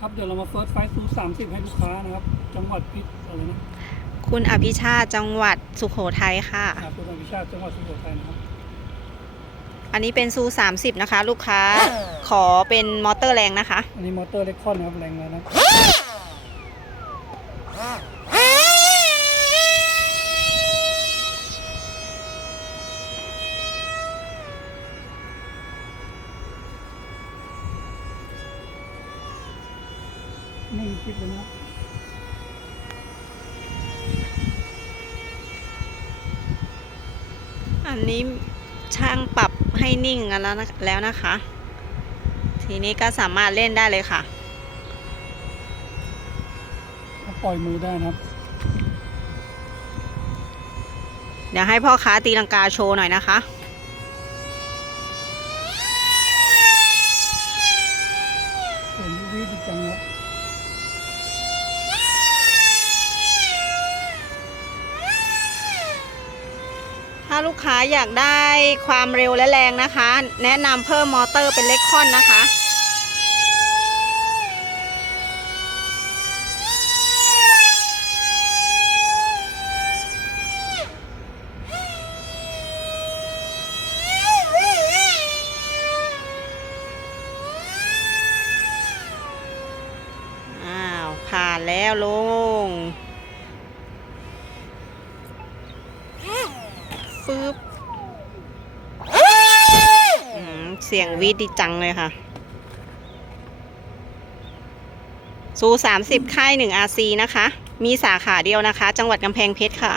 ครับเดี๋ยวเรามาเฟิร์สไฟซูสามสิบให้ลูกค้านะครับ จังหวัดพิษอะไรนะคุณอภิชาติจังหวัดสุโขทัยค่ะ ครับคุณอภิชาติจังหวัดสุโขทัยนะครับ อันนี้เป็นซู30นะคะ ลูกค้า ขอเป็นมอเตอร์แรงนะคะ อันนี้มอเตอร์เล็กคอนนะครับแรงแล้วนะ ไม่มีคลิปเลยนะครับอันนี้ช่างปรับให้นิ่งกันแล้วนะแล้วนะคะ ทีนี้ก็สามารถเล่นได้เลยค่ะก็ปล่อยมือได้นะครับ เดี๋ยวให้พ่อค้าตีลังกาโชว์หน่อยนะคะเห็นวิดีจังครับ ถ้าลูกค้าอยากได้ความเร็วและแรงนะคะ แนะนำเพิ่มมอเตอร์เป็นเล็กคอนนะคะอ้าวผ่านแล้วลง ฟึบเสียงวีดดีจังเลยค่ะ ซูสามสิบค่ายหนึ่งอาซีนะคะ มีสาขาเดียวนะคะ จังหวัดกำแพงเพชรค่ะ